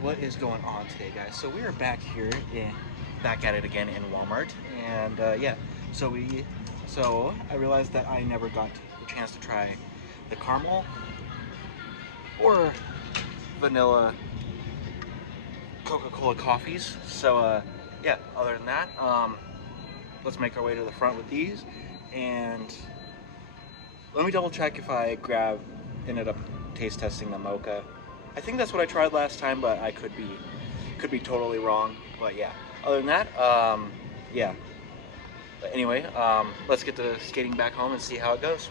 What is going on today, guys? So we are back here back at it again in Walmart, and yeah, so I realized that I never got the chance to try the caramel or vanilla Coca-Cola coffees. So yeah, other than that, let's make our way to the front with these, and let me double check if I ended up taste testing the mocha. I think that's what I tried last time, but I could be totally wrong. But yeah, other than that, yeah. But anyway, let's get to skating back home and see how it goes.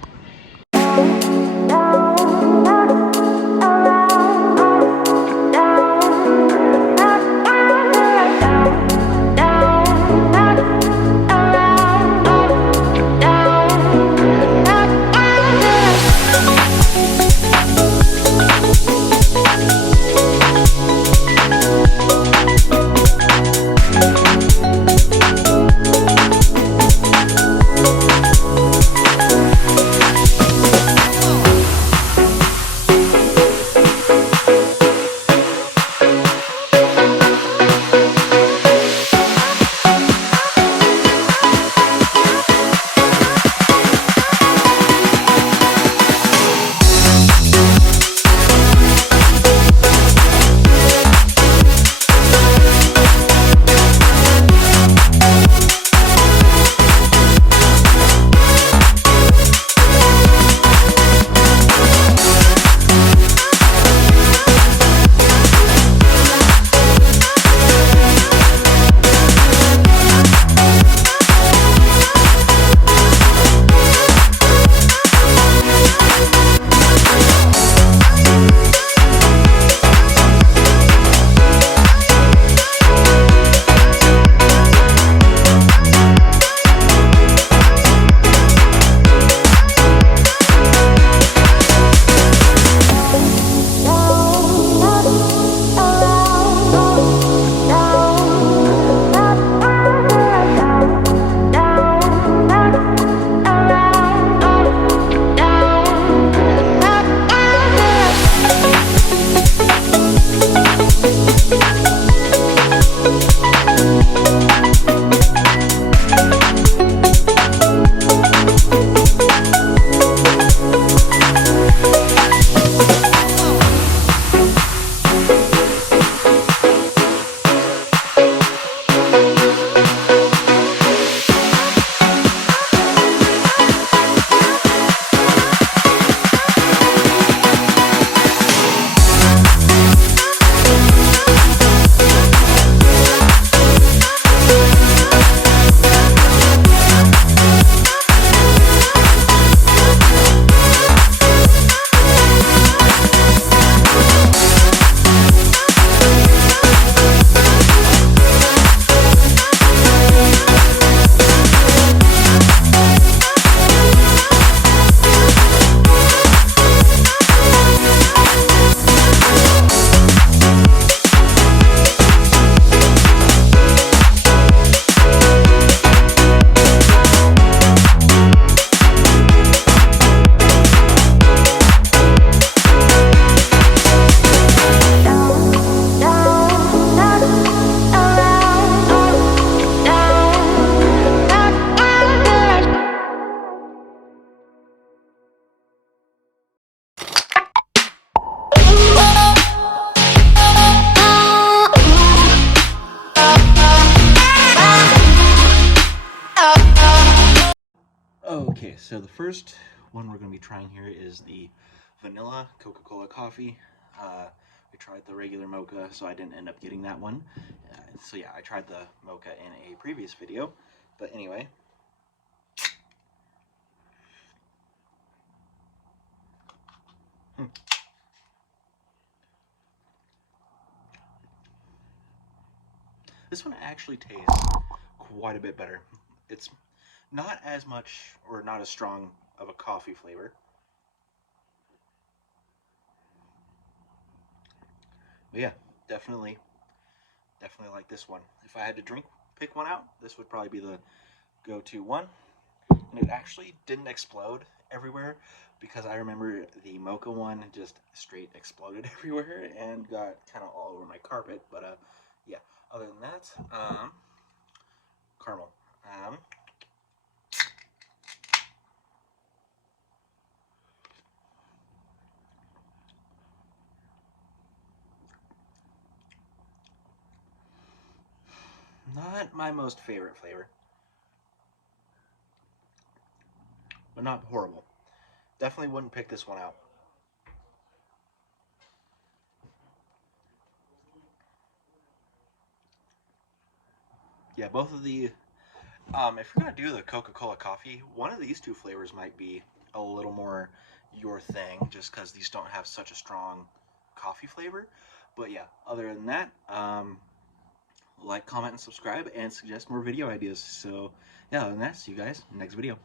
Okay, so the first one we're going to be trying here is the vanilla Coca-Cola coffee. We tried the regular mocha, so I didn't end up getting that one. So yeah, I tried the mocha in a previous video. But anyway. This one actually tastes quite a bit better. It's not as much or not as strong of a coffee flavor. But yeah, definitely like this one. If I had to pick one out, this would probably be the go-to one. And it actually didn't explode everywhere, because I remember the mocha one just straight exploded everywhere and got kind of all over my carpet. But yeah, other than that, caramel. Not my most favorite flavor, but not horrible. Definitely wouldn't pick this one out. Yeah, both of the. If you're gonna do the Coca-Cola coffee, one of these two flavors might be a little more your thing, just because these don't have such a strong coffee flavor. But yeah, other than that, like, comment, and subscribe, and suggest more video ideas. So yeah, other than that, see you guys next video.